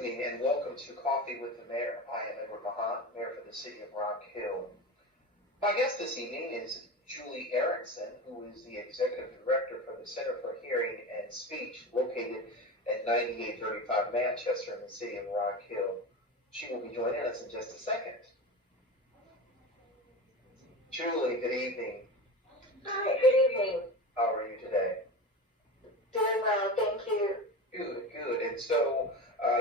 evening and welcome to Coffee with the Mayor. I am Edward Mahan, Mayor for the City of Rock Hill. My guest this evening is Julie Erickson, who is the Executive Director for the Center for Hearing and Speech located at 9835 Manchester in the City of Rock Hill. She will be joining us in just a second. Julie, good evening. Hi, good evening. How are you today? Doing well, thank you. Good, good. And so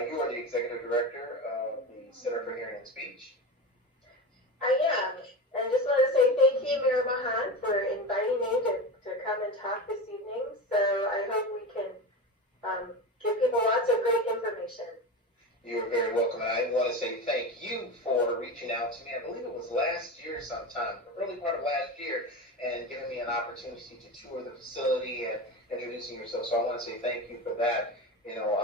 you are the Executive Director of the Center for Hearing and Speech. I am, and just want to say thank you, Mayor Mahan, for inviting me to come and talk this evening. So I hope we can give people lots of great information. You're very welcome. And I want to say thank you for reaching out to me. I believe it was last year sometime, early part of last year, and giving me an opportunity to tour the facility and introducing yourself. So I want to say thank you for that. You know,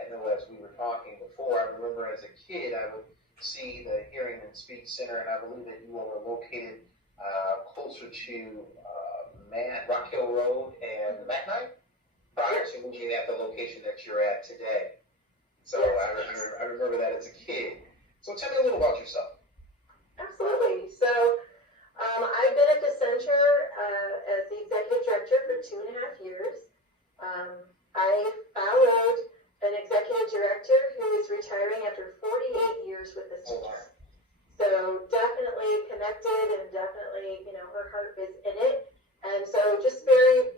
I know as we were talking before, I remember as a kid, I would see the Hearing and Speech Center, and I believe that you all are located closer to Rock Hill Road and Mahan prior to moving at the location that you're at today. So I remember that as a kid. So tell me a little about yourself. Absolutely. So I've been at the center as the Executive Director for 2.5 years. I followed an Executive Director who is retiring after 48 years with the center. So definitely connected and definitely, her heart is in it. And so just very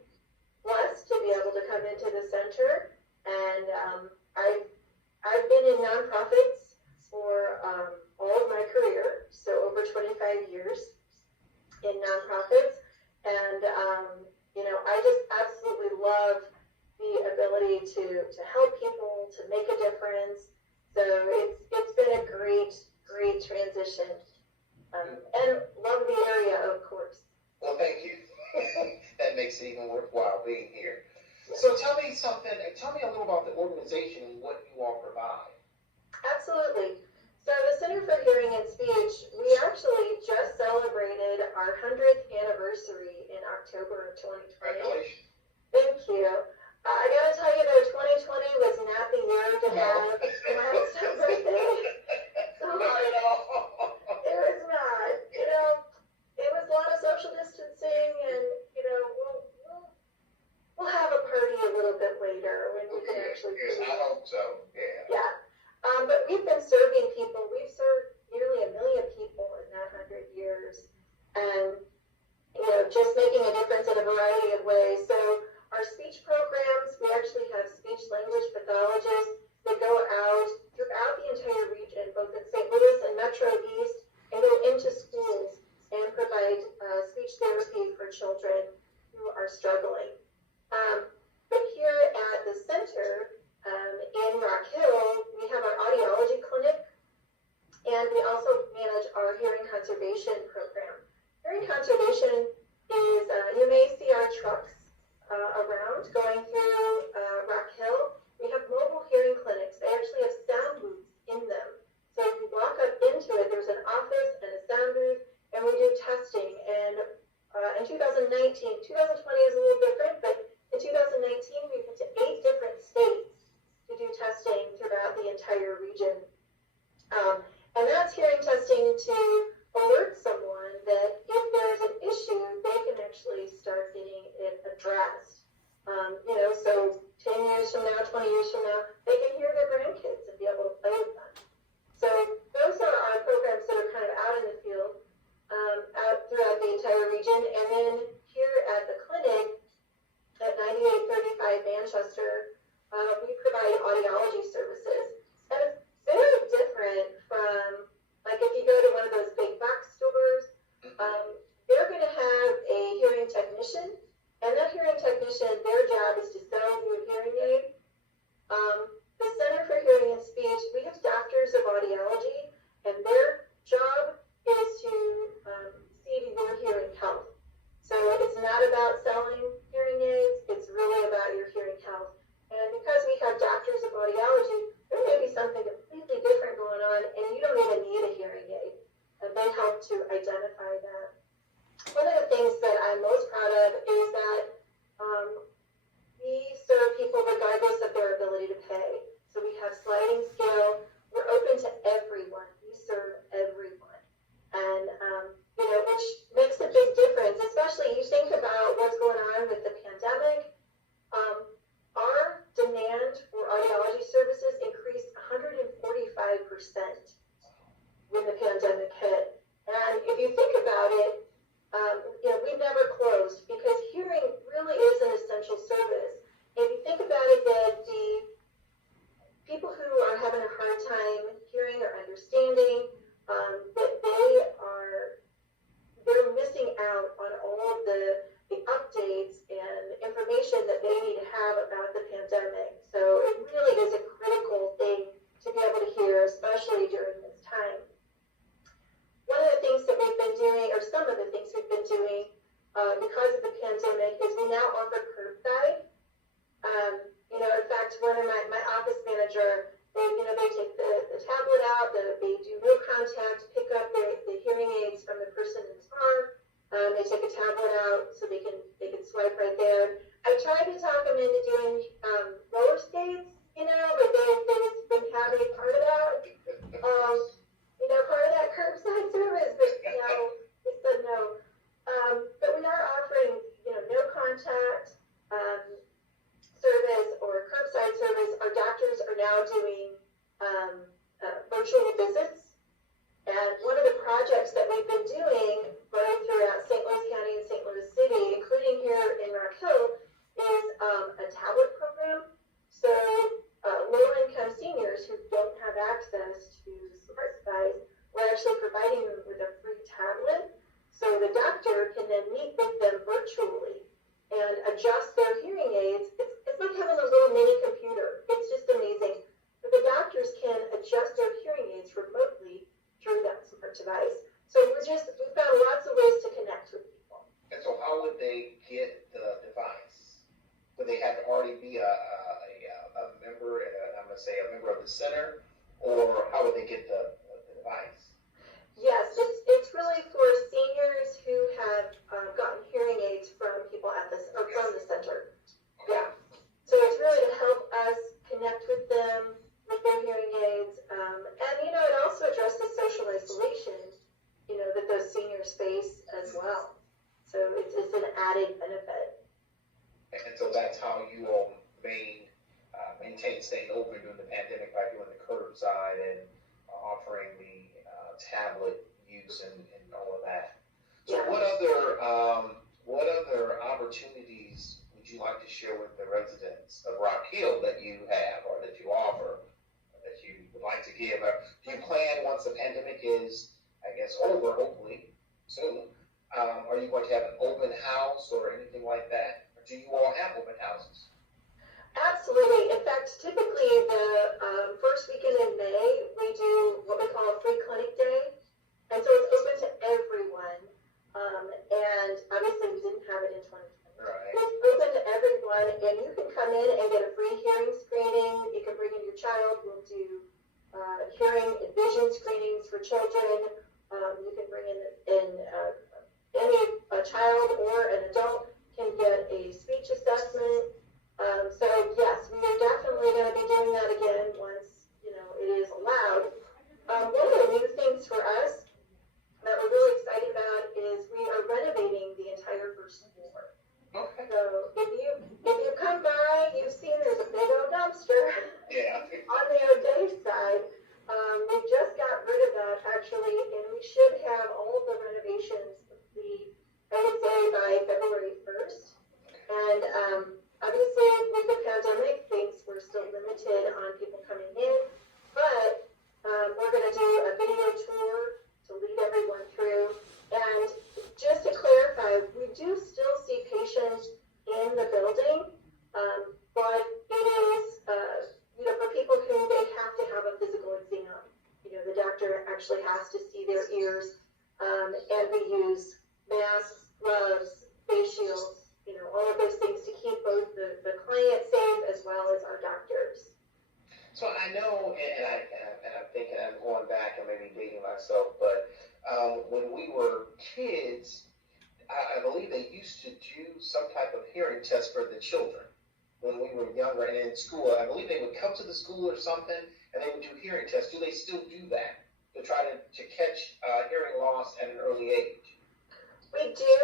blessed to be able to come into the center. And I've been in nonprofits for all of my career, so over 25 years in nonprofits. And, I just absolutely love the ability to help people, to make a difference. So it's been a great transition. And love the area, of course. Well, thank you. That makes it even worthwhile being here. So tell me a little about the organization and what you all provide. Absolutely. So the Center for Hearing and Speech, we actually just celebrated our 100th anniversary in October of 2020. Congratulations. Thank you. I got to tell you, though, 2020 was not the year to have a milestone birthday. Not at all. It was not. It was a lot of social distancing, and, we'll have a party a little bit later when we can actually. Yes, I hope so. Yeah. Yeah. But we've been serving people. We've served nearly 1 million people in that 100 years. And, just making a difference in a variety of ways. So our speech programs, we actually have speech language pathologists that go out throughout the entire region, both in St. Louis and Metro East, and go into schools and provide speech therapy for children who are struggling. But here at the center in Rock Hill, we have our audiology clinic, and we also manage our hearing conservation program. Hearing conservation is, you may see our trucks around going through Rock Hill. We have mobile hearing clinics. They actually have sound booths in them. So if you walk up into it, there's an office and a sound booth, and we do testing. And in 2019, 2020 is a little different, but in 2019, we went to 8 different states to do testing throughout the entire region. And that's hearing testing to alert someone that if there's an issue, they can actually start getting it addressed. So 10 years from now, 20 years from now, they can hear their grandkids and be able to play with them. So those are our programs that are kind of out in the field, out throughout the entire region. And then here at the clinic at 9835 Manchester, we provide audiology services. And it's very different from, like, if you go to one of those big box stores, they're going to have a hearing technician, and that hearing technician, their job is to sell you a hearing aid. The Center for Hearing and Speech, we have doctors of audiology, and their job is to see to your hearing health. So it's not about selling hearing aids, it's really about your hearing health. And because we have doctors of audiology, there may be something completely different going on, and you don't even need a hearing aid. And they help to identify that. One of the things that I'm most proud of is that we or my office manager, they take the tablet out, they do no contact, pick up the hearing aids from the person in the car. They take a tablet out so they can swipe right there. I tried to talk them into doing roller skates, but they just didn't have any part of that. Part of that curbside service, but they said no. But we are offering, no contact service or curbside service. Our doctors are now doing virtual visits. And one of the projects that we've been doing both throughout St. Louis County and St. Louis City, including here in Rock Hill, is a tablet program. So low-income seniors who don't have access to smart device, we're actually providing them with a free tablet. So the doctor can then meet with them virtually and adjust their hearing aids. It's like having a little mini computer. It's just amazing. But the doctors can adjust their hearing aids remotely through that smart device. So we've found lots of ways to connect with people. And so how would they get the device? Would they have to already be a member, I'm going to say a member of the center, or how would they get the device? Yes, it's really for seniors who have gotten hearing aids from people from the center. Yeah. So it's really to help us connect with them, with their hearing aids, and it also addresses social isolation, that those seniors face as well. So it's an added benefit. And so that's how you all maintain staying open during the pandemic by doing the curbside and offering the tablet use and all of that. So Yeah. what other opportunities would you like to share with the residents of Rock Hill that you have or that you offer that you would like to give? Do you plan, once the pandemic is, I guess, over, hopefully soon, are you going to have an open house or anything like that? Or do you all have open houses? Absolutely. In fact, typically the first weekend in May, we do what we call a free clinic day. And so it's open to everyone. And obviously we didn't have it in 2020. Right. It's open to everyone, and you can come in and get a free hearing screening. You can bring in your child. We'll do hearing and vision screenings for children. You can bring in a child or an adult can get a speech assessment. So yes, we are definitely going to be doing that again once it is allowed. One of the new things for us that we're really excited about is we are renovating the entire first floor. Okay. So if you come by, you've seen there's a big old dumpster. Yeah. On the O'Day side. We just got rid of that actually, and we should have all of the renovations complete, I would say, by February 1st. And obviously, with the pandemic, things were still limited on people coming in, but we're going to do a video tour to lead everyone through. And just to clarify, we do still see patients in the building, but it is, for people who they have to have a physical exam. The doctor actually has to see their ears, and we use masks, gloves, face shields, all of those things to keep both the client safe as well as our doctors. So I know, and I'm thinking I'm going back and maybe dating myself, but when we were kids, I believe they used to do some type of hearing test for the children when we were younger and in school. I believe they would come to the school or something and they would do hearing tests. Do they still do that to try to catch hearing loss at an early age? We do.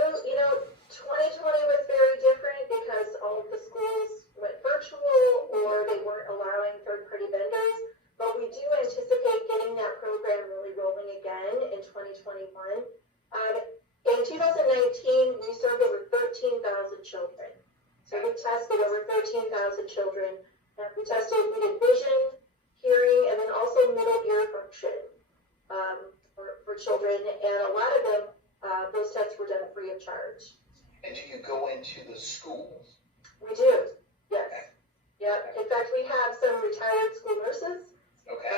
2020 was very different because all of the schools went virtual or they weren't allowing third-party vendors. But we do anticipate getting that program really rolling again in 2021. In 2019, we served over 13,000 children. So we tested over 13,000 children. We did vision, hearing, and then also middle ear function for children. And a lot of them, those tests were done free of charge. And do you go into the schools? We do, yes. Yeah. In fact, we have some retired school nurses. Okay.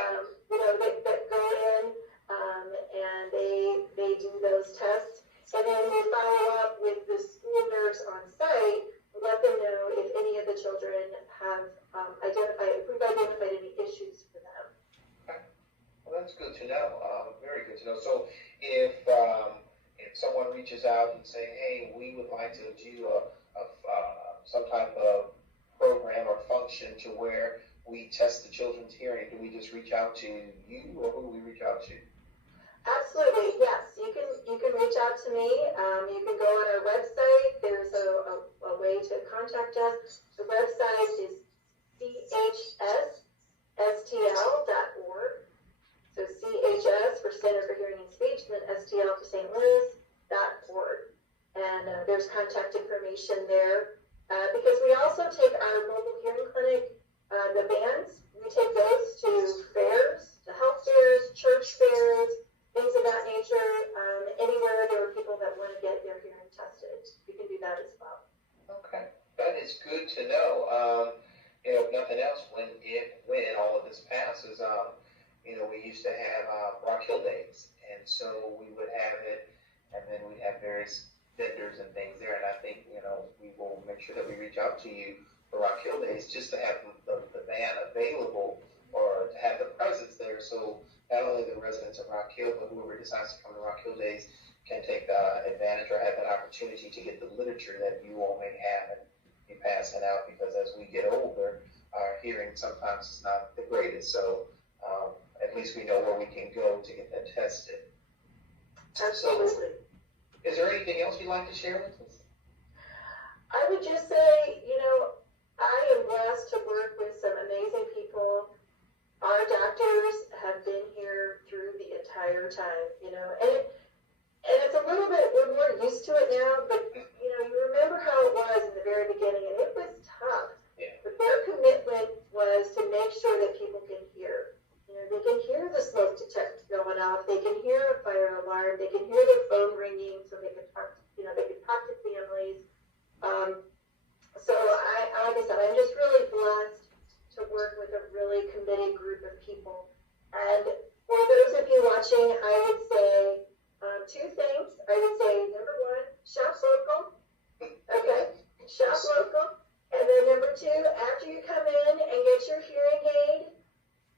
That go in and they do those tests. And then we follow up with the school nurse on site, let them know if any of the children have if we've identified any issues for them. Okay. Well, that's good to know. Very good to know. So if someone reaches out and say, hey, we would like to do some type of program or function to where we test the children's hearing, do we just reach out to you, or who do we reach out to? Absolutely, yes. You can reach out to me. You can go on our website. There's a way to contact us. The website is chsstl.org. So CHS for Center for Hearing and Speech, and then STL for St. Louis.org. And there's contact information there. Because we also take our mobile hearing clinic, the vans, we take those to fairs, to health fairs, church fairs, things of that nature. Anywhere there are people that want to get their hearing tested, we can do that as well. Okay, that is good to know. If nothing else, when all of this passes, we used to have Rock Hill Days, and so we would have it, and then we'd have various vendors and things there, and I think, we will make sure that we reach out to you for Rock Hill Days just to have the van available, or to have the presence there, so not only the residents of Rock Hill, but whoever decides to come to Rock Hill Days can take advantage or have that opportunity to get the literature that you all may have and be passing out, because as we get older, our hearing sometimes is not the greatest, so at least we know where we can go to get that tested. Absolutely. So, is there anything else you'd like to share with us? I would just say, I am blessed to work with some amazing people. Our doctors have been here through the entire time, and it's a little bit, we're more used to it now, but, you remember how it was in the very beginning, and it was tough. Yeah. But their commitment was to make sure that people can hear. They can hear the smoke detector going off, they can hear a fire alarm, they can hear their phone ringing, so they can talk, they can talk to families. So like I said, I'm just really blessed to work with a really committed group of people. And for those of you watching, I would say two things. I would say, number one, shop local. Okay, shop local. And then number two, after you come in and get your hearing aid,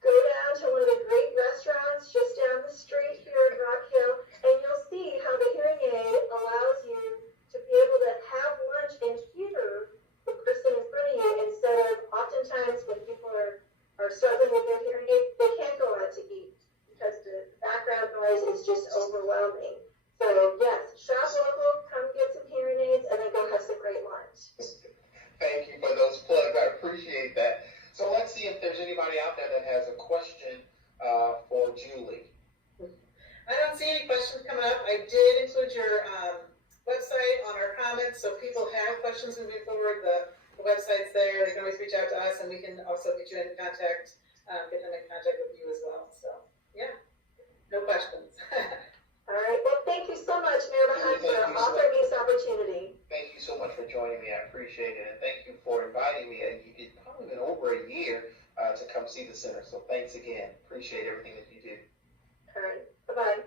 go down to one of the great restaurants just down the street here in Rock Hill, and you'll see how the hearing aid allows you to be able to have lunch and hear the person in front of you, instead of oftentimes when people are struggling with their hearing aid, they can't go out to eat because the background noise is just overwhelming. So yes, shop local, come get some hearing aids, and then go have some great lunch. Thank you for those plugs. I appreciate that. So let's see if there's anybody out there that has a question for Julie. I don't see any questions coming up. I did include your website on our comments, so if people have questions moving forward, the website's there. They can always reach out to us, and we can also get you in contact, get them in contact with you as well. So, yeah, no questions. All right. Well, thank you so much, Mayor Mahan, for offering me this opportunity. Thank you so much for joining me. I appreciate it. And thank you for inviting me. It's probably been over a year to come see the center. So thanks again. Appreciate everything that you do. All right. Bye-bye.